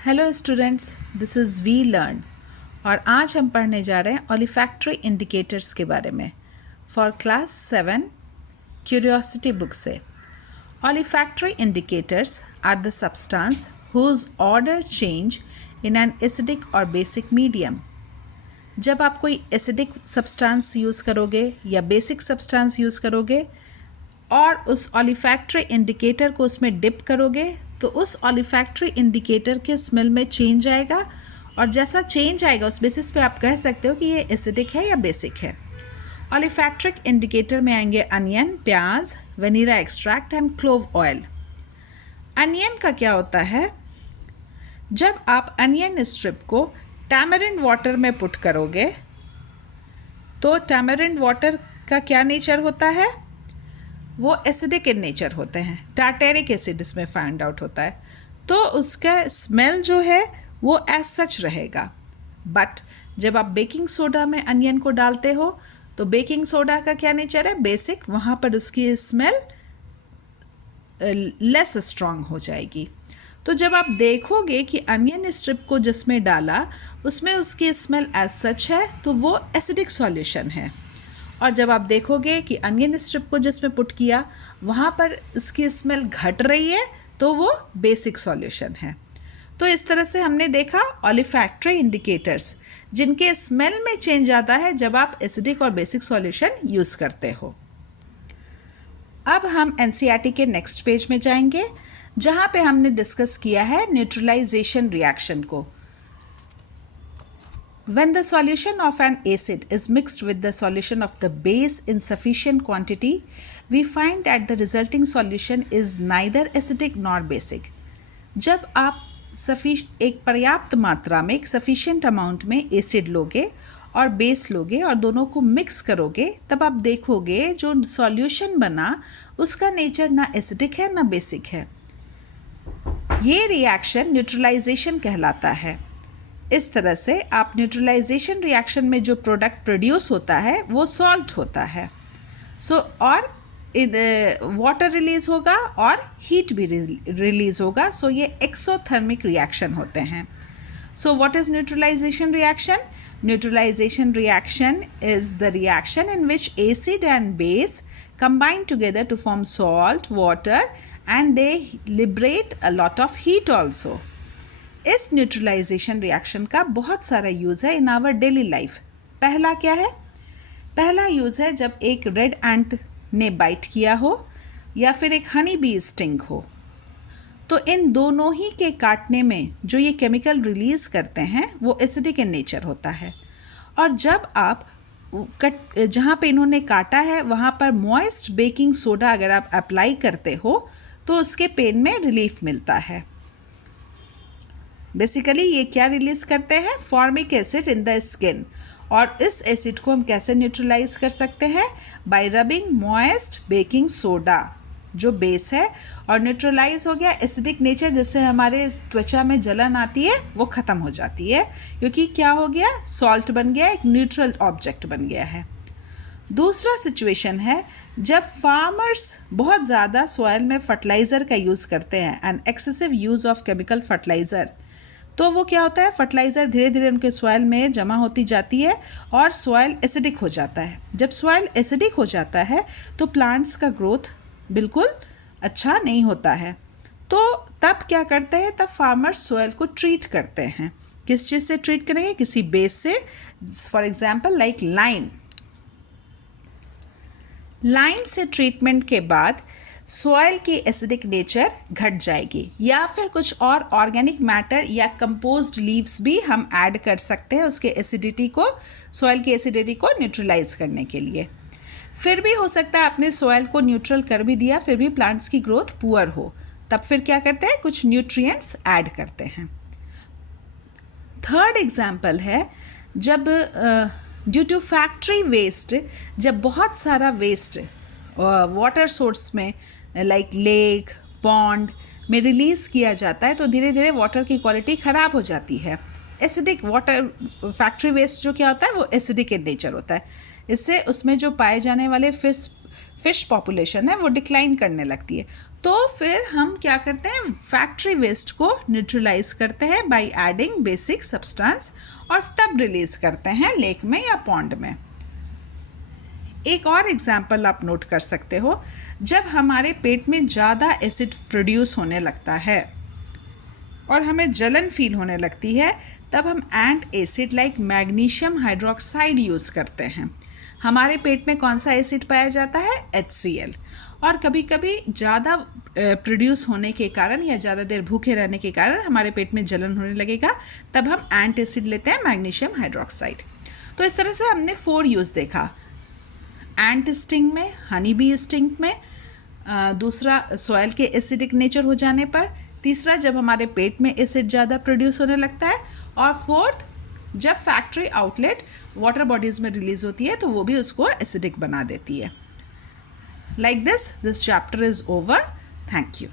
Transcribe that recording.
Hello students, this is we learn और आज हम पढ़ने जा रहे हैं ओलिफैक्टरी इंडिकेटर्स के बारे में फॉर क्लास 7 क्यूरियोसिटी बुक से। Olfactory indicators are the substances whose odour change in an acidic और बेसिक मीडियम। जब आप कोई एसिडिक सब्सटेंस यूज़ करोगे या बेसिक सब्सटेंस यूज़ करोगे और उस ओलिफैक्टरी इंडिकेटर को उसमें डिप करोगे तो उस ओलिफैक्टरी इंडिकेटर के स्मेल में चेंज आएगा और जैसा चेंज आएगा उस बेसिस पे आप कह सकते हो कि ये एसिडिक है या बेसिक है। ओलिफैक्ट्रिक इंडिकेटर में आएंगे अनियन, प्याज, vanilla extract and clove oil. Onion का क्या होता है, जब आप अनियन स्ट्रिप को टैमरिंड वाटर में पुट करोगे तो टैमरिंड वाटर का क्या नेचर होता है, वो एसिडिक इन नेचर होते हैं, टार्टेरिक एसिड इसमें फाइंड आउट होता है, तो उसका स्मेल जो है वो एज सच रहेगा। बट जब आप बेकिंग सोडा में अनियन को डालते हो तो बेकिंग सोडा का क्या नेचर है, बेसिक, वहाँ पर उसकी स्मेल लेस स्ट्रॉन्ग हो जाएगी। तो जब आप देखोगे कि अनियन स्ट्रिप को जिसमें डाला उसमें उसकी स्मेल एज सच है तो वो एसिडिक सॉल्यूशन है, और जब आप देखोगे कि अनियन स्ट्रिप को जिसमें पुट किया वहाँ पर इसकी स्मेल घट रही है तो वो बेसिक सॉल्यूशन है। तो इस तरह से हमने देखा ओलिफैक्टरी इंडिकेटर्स जिनके स्मेल में चेंज आता है जब आप एसिडिक और बेसिक सॉल्यूशन यूज़ करते हो। अब हम एनसीईआरटी के नेक्स्ट पेज में जाएंगे जहाँ पे हमने डिस्कस किया है न्यूट्रलाइजेशन रिएक्शन को। When the solution of an acid is mixed with the solution of the base in sufficient quantity, we find that the resulting solution is neither acidic nor basic. जब आप एक पर्याप्त मात्रा में, एक सफिशिएंट अमाउंट में acid लोगे और बेस लोगे और दोनों को मिक्स करोगे तब आप देखोगे जो सॉल्यूशन बना उसका नेचर ना एसिडिक है ना बेसिक है। ये रिएक्शन न्यूट्रलाइजेशन कहलाता है। इस तरह से आप न्यूट्रलाइजेशन रिएक्शन में जो प्रोडक्ट प्रोड्यूस होता है वो सॉल्ट होता है। और वाटर रिलीज होगा और हीट भी रिलीज होगा। ये एक्सोथर्मिक रिएक्शन होते हैं। What is neutralisation reaction? Neutralisation reaction is the reaction in which acid and base combine together to form salt, water, and they liberate a lot of heat also. इस neutralisation reaction का बहुत सारा use है in our daily life. पहला क्या है? पहला use है जब एक रेड एंट ने बाइट किया हो या फिर एक हनी बी स्टिंग हो, तो इन दोनों ही के काटने में जो ये केमिकल रिलीज़ करते हैं वो एसिडिक इन नेचर होता है। और जब आप जहाँ पे इन्होंने काटा है वहाँ पर मॉइस्ट बेकिंग सोडा अगर आप अप्लाई करते हो तो उसके पेन में रिलीफ मिलता है। बेसिकली ये क्या रिलीज करते हैं? Formic acid in the skin. और इस एसिड को हम कैसे न्यूट्रलाइज कर सकते हैं? Bye rubbing moist baking soda जो बेस है, और न्यूट्रलाइज हो गया एसिडिक नेचर, जिससे हमारे त्वचा में जलन आती है वो ख़त्म हो जाती है, क्योंकि क्या हो गया, सॉल्ट बन गया, एक न्यूट्रल ऑब्जेक्ट बन गया है। दूसरा सिचुएशन है जब फार्मर्स बहुत ज़्यादा सॉइल में फर्टिलाइज़र का यूज़ करते हैं and excessive use of chemical fertiliser, तो वो क्या होता है, फर्टिलाइज़र धीरे धीरे उनके सॉइल में जमा होती जाती है और सॉइल एसिडिक हो जाता है। जब सॉइल एसिडिक हो जाता है तो प्लांट्स का ग्रोथ बिल्कुल अच्छा नहीं होता है। तो तब क्या करते हैं, तब फार्मर्स सॉइल को ट्रीट करते हैं। किस चीज़ से ट्रीट करेंगे? किसी बेस से। For example like lime. Lime से ट्रीटमेंट के बाद सॉइल की एसिडिक नेचर घट जाएगी, या फिर कुछ और ऑर्गेनिक मैटर या कंपोज्ड लीव्स भी हम ऐड कर सकते हैं उसके एसिडिटी को, सॉइल की एसिडिटी को न्यूट्रलाइज करने के लिए। फिर भी हो सकता है आपने सॉइल को न्यूट्रल कर भी दिया फिर भी प्लांट्स की ग्रोथ पुअर हो, तब फिर क्या करते हैं, कुछ न्यूट्रिएंट्स ऐड करते हैं। थर्ड एग्जाम्पल है जब ड्यू टू फैक्ट्री वेस्ट, जब बहुत सारा वेस्ट वाटर सोर्स में लाइक लेक, पॉन्ड में रिलीज़ किया जाता है तो धीरे धीरे वाटर की क्वालिटी ख़राब हो जाती है। एसिडिक वाटर, फैक्ट्री वेस्ट जो क्या होता है वो एसिडिक इन नेचर होता है। इससे उसमें जो पाए जाने वाले फिश पॉपुलेशन है वो डिक्लाइन करने लगती है। तो फिर हम क्या करते हैं, फैक्ट्री वेस्ट को न्यूट्रलाइज करते हैं बाय एडिंग बेसिक सब्सटेंस और तब रिलीज करते हैं लेक में या पॉन्ड में। एक और एग्जाम्पल आप नोट कर सकते हो, जब हमारे पेट में ज़्यादा एसिड प्रोड्यूस होने लगता है और हमें जलन फील होने लगती है, तब हम antacid like magnesium hydroxide use करते हैं। हमारे पेट में कौन सा एसिड पाया जाता है, HCl। और कभी कभी ज़्यादा प्रोड्यूस होने के कारण या ज़्यादा देर भूखे रहने के कारण हमारे पेट में जलन होने लगेगा, तब हम एंट एसिड लेते हैं, मैग्नीशियम हाइड्रोक्साइड। तो इस तरह से हमने 4 यूज़ देखा, एंट स्टिंग में, हनी बी स्टिंग में, दूसरा सॉइल के एसिडिक नेचर हो जाने पर, तीसरा जब हमारे पेट में एसिड ज़्यादा प्रोड्यूस होने लगता है, और फोर्थ जब फैक्ट्री आउटलेट वाटर बॉडीज़ में रिलीज होती है तो वो भी उसको एसिडिक बना देती है। Like this chapter is over. Thank you.